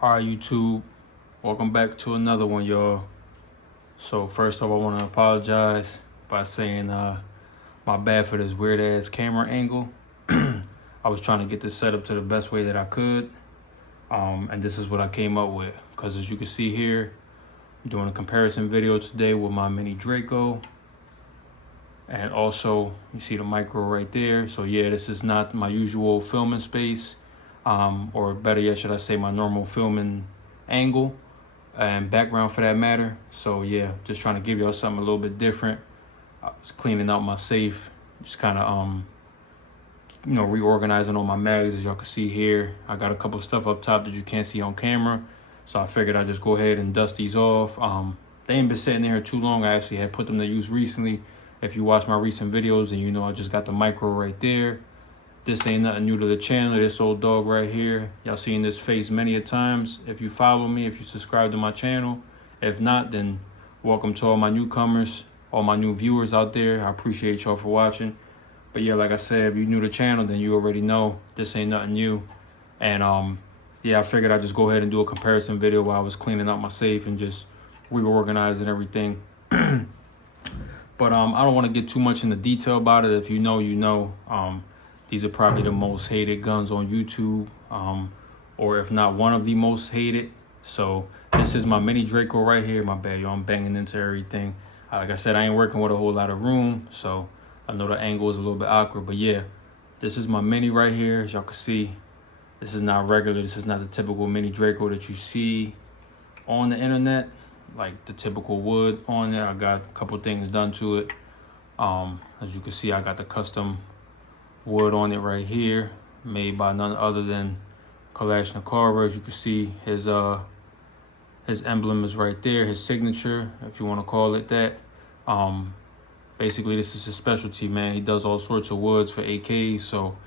All right, YouTube, welcome back to another one, y'all. So first off, I want to apologize by saying my bad for this weird ass camera angle. I was trying to get this set up to the best way that I could, and this is what I came up with. Because as you can see here, I'm doing a comparison video today with my mini Draco, and also you see the micro right there. So yeah, this is not my usual filming space. Or better yet, should I say my normal filming angle and background for that matter. So yeah, just trying to give y'all something a little bit different. I was cleaning out my safe, just kind of reorganizing all my mags. As y'all can see here, I got a couple stuff up top that you can't see on camera, so I figured I'd just go ahead and dust these off. They ain't been sitting there too long. I actually had put them to use recently. If you watch my recent videos, then you know I just got the micro right there. This ain't nothing new to the channel. This old dog right here, y'all seen this face many a times. If you follow me, if you subscribe to my channel. If not, then welcome to all my newcomers, all my new viewers out there. I appreciate y'all for watching. But yeah, like I said, if you're new to the channel, then you already know this ain't nothing new. And yeah, I figured I'd just go ahead and do a comparison video while I was cleaning out my safe and just reorganizing everything. But I don't want to get too much into detail about it. If you know, you know. These are probably the most hated guns on YouTube, or if not one of the most hated. So this is my mini Draco right here. My bad, y'all, I'm banging into everything. Like I said, I ain't working with a whole lot of room, so I know the angle is a little bit awkward. But yeah, this is my mini right here. As y'all can see, this is not regular. This is not the typical mini Draco that you see on the internet, like the typical wood on it. I got a couple things done to it. As you can see, I got the custom wood on it right here, made by none other than Kalashnikov. As you can see, his emblem is right there, his signature, if you want to call it that. Basically, this is his specialty, man. He does all sorts of woods for AKs. So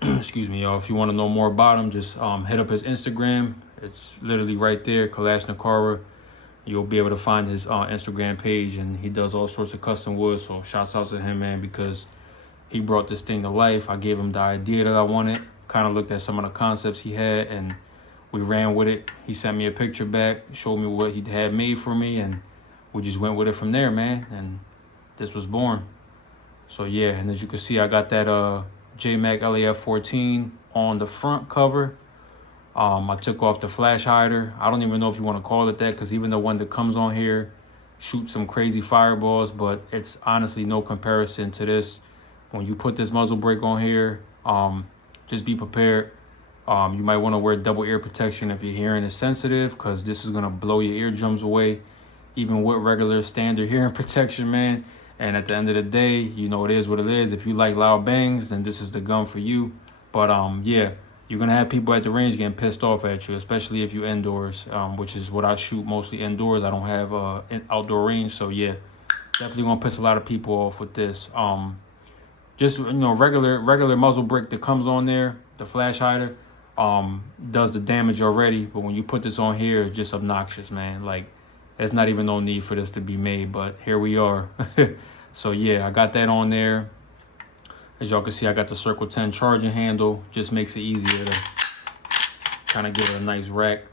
excuse me, y'all, if you want to know more about him, just hit up his Instagram. It's literally right there, Kalashnikov. You'll be able to find his Instagram page, and he does all sorts of custom wood. So shouts out to him, man, because he brought this thing to life. I gave him the idea that I wanted, kind of looked at some of the concepts he had, and we ran with it. He sent me a picture back, showed me what he had made for me, and we just went with it from there, man. And this was born. So yeah, and as you can see, I got that JMac LAF 14 on the front cover. I took off the flash hider. I don't even know if you want to call it that, because even the one that comes on here shoots some crazy fireballs, but it's honestly no comparison to this. When you put this muzzle brake on here, just be prepared. You might want to wear double ear protection if your hearing is sensitive, because this is going to blow your eardrums away, even with regular standard hearing protection, man. And at the end of the day, you know, it is what it is. If you like loud bangs, then this is the gun for you. But yeah, you're going to have people at the range getting pissed off at you, especially if you're indoors, which is what I shoot, mostly indoors. I don't have outdoor range. So yeah, definitely going to piss a lot of people off with this. Just, you know, regular muzzle brake that comes on there, the flash hider, does the damage already. But when you put this on here, it's just obnoxious, man. Like, there's not even no need for this to be made, but here we are. So yeah, I got that on there. As y'all can see, I got the Circle 10 charging handle. Just makes it easier to kind of give it a nice rack.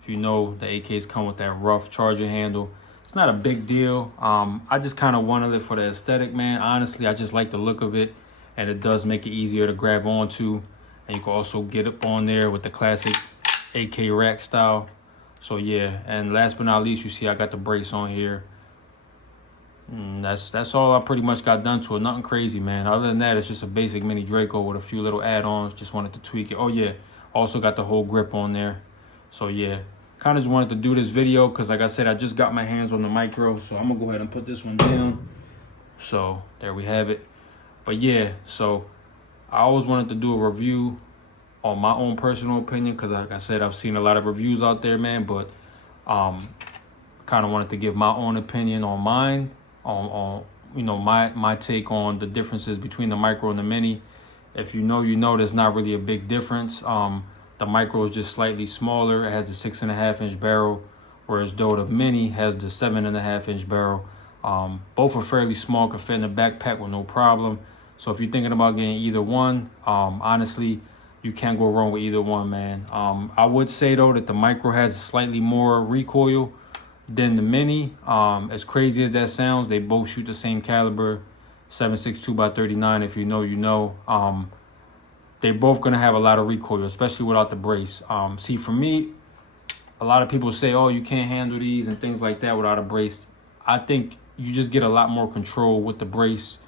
If you know, the AKs come with that rough charging handle. It's not a big deal. I just kind of wanted it for the aesthetic, man. Honestly, I just like the look of it, and it does make it easier to grab onto. And you can also get up on there with the classic AK rack style. So yeah, and last but not least, you see I got the brace on here. That's all I pretty much got done to it. Nothing crazy, man. Other than that, it's just a basic mini Draco with a few little add-ons. Just wanted to tweak it. Oh yeah, also got the whole grip on there. So yeah, kind of just wanted to do this video because, like I said, I just got my hands on the micro. So I'm gonna go ahead and put this one down. So there we have it. But yeah, so I always wanted to do a review on my own personal opinion, because like I said, I've seen a lot of reviews out there, man, but kind of wanted to give my own opinion on mine, on you know, my take on the differences between the micro and the mini. If you know, you know, there's not really a big difference. The micro is just slightly smaller. It has the 6.5-inch barrel, whereas though the mini has the 7.5-inch barrel. Both are fairly small, can fit in a backpack with no problem. So if you're thinking about getting either one, honestly, you can't go wrong with either one, man. I would say though that the micro has slightly more recoil than the mini. As crazy as that sounds, they both shoot the same caliber, 7.62 by 39. If you know, you know. They're both gonna have a lot of recoil, especially without the brace. See, for me, a lot of people say, "Oh, you can't handle these" and things like that without a brace. I think you just get a lot more control with the brace,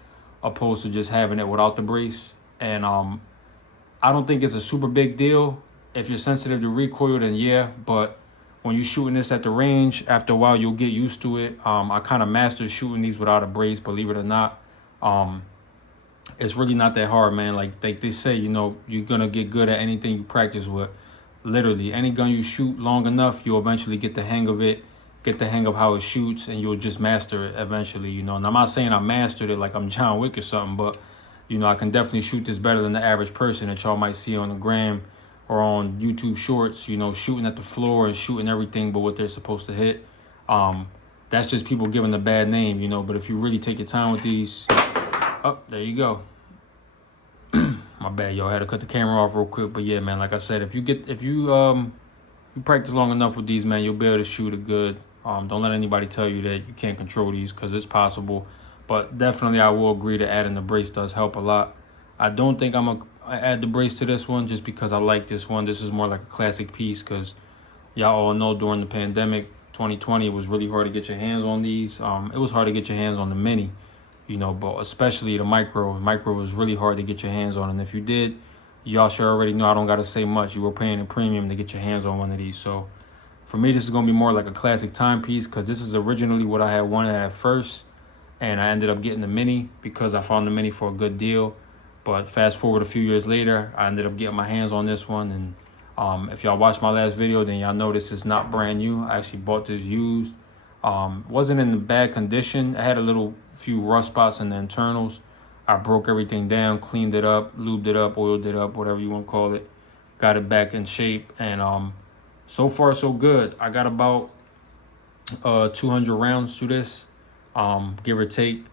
opposed to just having it without the brace. And I don't think it's a super big deal. If you're sensitive to recoil, then yeah. But when you're shooting this at the range, after a while, you'll get used to it. I kind of mastered shooting these without a brace, believe it or not. It's really not that hard, man. Like they say, you know, you're going to get good at anything you practice with. Literally, any gun you shoot long enough, you'll eventually get the hang of it, get the hang of how it shoots, and you'll just master it eventually, you know. And I'm not saying I mastered it like I'm John Wick or something, but, you know, I can definitely shoot this better than the average person that y'all might see on the gram or on YouTube shorts, you know, shooting at the floor and shooting everything but what they're supposed to hit. That's just people giving a bad name, you know. But if you really take your time with these, oh, there you go. My bad, y'all. Had to cut the camera off real quick. But yeah, man, like I said, if you practice long enough with these, man, you'll be able to shoot it good. Don't let anybody tell you that you can't control these, because it's possible. But definitely I will agree that adding the brace does help a lot. I don't think I'm going to add the brace to this one just because I like this one. This is more like a classic piece, because y'all all know during the pandemic, 2020, it was really hard to get your hands on these. It was hard to get your hands on the mini, you know, but especially the micro. The micro was really hard to get your hands on. And if you did, y'all should already know I don't got to say much. You were paying a premium to get your hands on one of these. So for me, this is going to be more like a classic timepiece, because this is originally what I had wanted at first. And I ended up getting the mini because I found the mini for a good deal. But fast forward a few years later, I ended up getting my hands on this one. And if y'all watched my last video, then y'all know this is not brand new. I actually bought this used. Wasn't in bad condition. I had a few rust spots in the internals. I broke everything down, cleaned it up, lubed it up, oiled it up, whatever you want to call it. Got it back in shape. And so far, so good. I got about 200 rounds to this, give or take.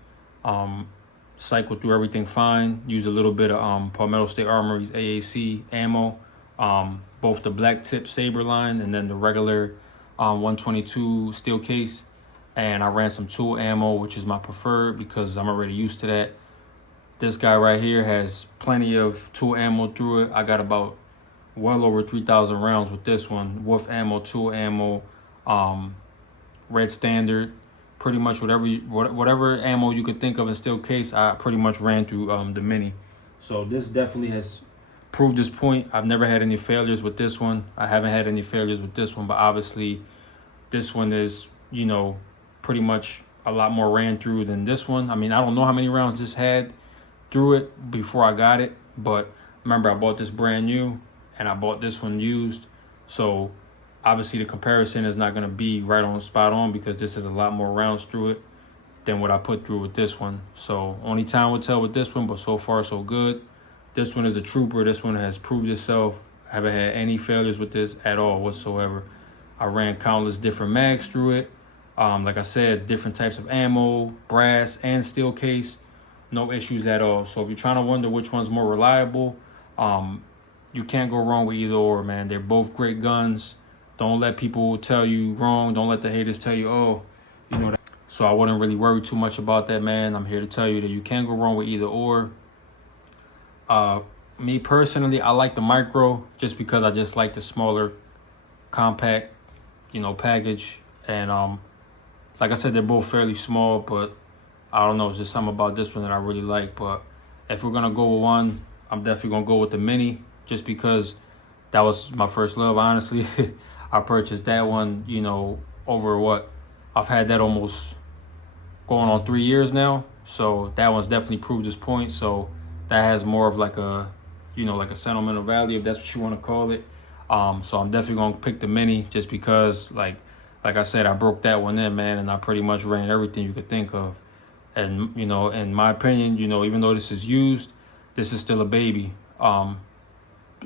Cycle through everything fine. Use a little bit of Palmetto State Armory's AAC ammo. Both the black tip saber line and then the regular 122 steel case. And I ran some tool ammo, which is my preferred because I'm already used to that. This guy right here has plenty of tool ammo through it. I got about well over 3,000 rounds with this one. Wolf ammo, tool ammo, red standard, pretty much whatever ammo you could think of in steel case, I pretty much ran through the mini. So this definitely has proved this point. I've never had any failures with this one. I haven't had any failures with this one, but obviously this one is, you know, pretty much a lot more ran through than this one. I mean, I don't know how many rounds this had through it before I got it, but remember I bought this brand new and I bought this one used. So obviously the comparison is not going to be right on spot on because this has a lot more rounds through it than what I put through with this one. So only time will tell with this one, but so far so good. This one is a trooper. This one has proved itself. I haven't had any failures with this at all whatsoever. I ran countless different mags through it. Like I said, different types of ammo, brass and steel case, no issues at all. So if you're trying to wonder which one's more reliable, you can't go wrong with either or, man. They're both great guns. Don't let people tell you wrong. Don't let the haters tell you, oh, you know that. So I wouldn't really worry too much about that, man. I'm here to tell you that you can't go wrong with either or. Me personally, I like the micro just because I just like the smaller, compact, you know, package. And like I said, they're both fairly small, but I don't know. It's just something about this one that I really like. But if we're going to go with one, I'm definitely going to go with the mini just because that was my first love, honestly. I purchased that one, you know, over what? I've had that almost going on 3 years now. So that one's definitely proved its point. So that has more of like a, you know, like a sentimental value, if that's what you want to call it. So I'm definitely going to pick the mini just because, like I said, I broke that one in, man, and I pretty much ran everything you could think of. And, you know, in my opinion, you know, even though this is used, this is still a baby.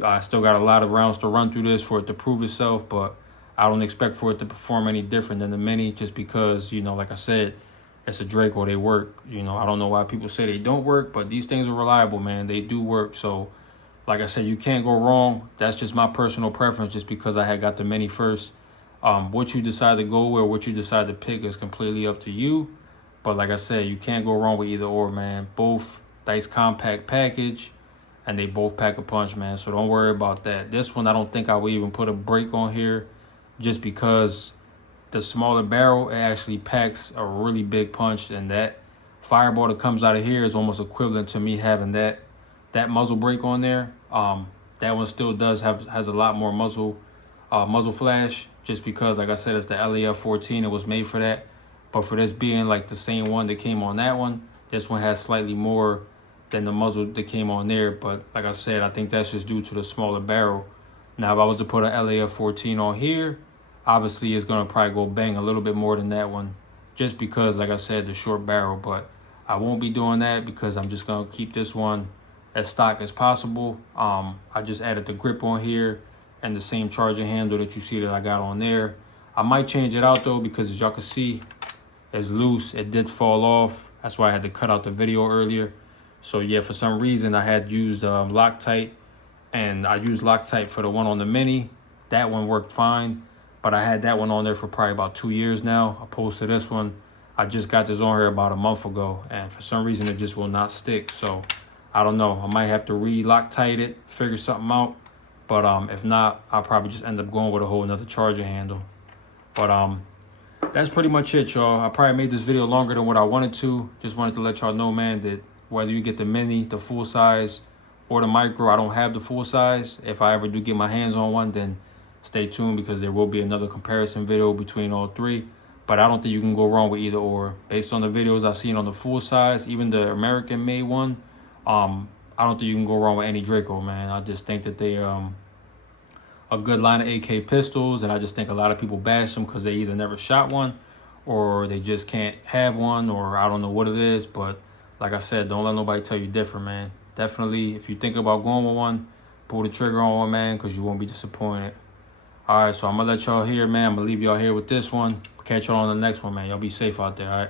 I still got a lot of rounds to run through this for it to prove itself, but I don't expect for it to perform any different than the mini just because, you know, like I said, it's a Draco. They work. You know, I don't know why people say they don't work, but these things are reliable, man. They do work. So like I said, you can't go wrong. That's just my personal preference, just because I had got the mini first. What you decide to go with, what you decide to pick is completely up to you. But like I said, you can't go wrong with either or, man. Both nice compact package, and they both pack a punch, man. So don't worry about that. This one, I don't think I would even put a brake on here, just because the smaller barrel, it actually packs a really big punch, and that fireball that comes out of here is almost equivalent to me having that muzzle brake on there. That one still has a lot more muzzle flash, just because, like I said, it's the LAF14. It was made for that. But for this being like the same one that came on that one, this one has slightly more than the muzzle that came on there. But like I said, I think that's just due to the smaller barrel. Now, if I was to put an LAF14 on here, obviously it's going to probably go bang a little bit more than that one, just because, like I said, the short barrel. But I won't be doing that, because I'm just going to keep this one as stock as possible. I just added the grip on here and the same charging handle that you see that I got on there. I might change it out though, because as y'all can see, it's loose. It did fall off. That's why I had to cut out the video earlier. So yeah, for some reason I had used Loctite, and I used Loctite for the one on the mini. That one worked fine, but I had that one on there for probably about 2 years now, opposed to this one. I just got this on here about a month ago, and for some reason it just will not stick. So I don't know. I might have to re-Loctite it, figure something out. But if not, I'll probably just end up going with a whole another charger handle. But that's pretty much it, y'all. I probably made this video longer than what I wanted to. Just wanted to let y'all know, man, that whether you get the mini, the full size, or the micro, I don't have the full size. If I ever do get my hands on one, then stay tuned, because there will be another comparison video between all three. But I don't think you can go wrong with either or. Based on the videos I've seen on the full size, even the American made one, I don't think you can go wrong with any Draco, man. I just think that they a good line of AK pistols, and I just think a lot of people bash them because they either never shot one, or they just can't have one, or I don't know what it is. But like I said, don't let nobody tell you different, man. Definitely, if you think about going with one, pull the trigger on one, man, because you won't be disappointed. All right, so I'm going to let y'all here, man. I'm going to leave y'all here with this one. Catch y'all on the next one, man. Y'all be safe out there, all right?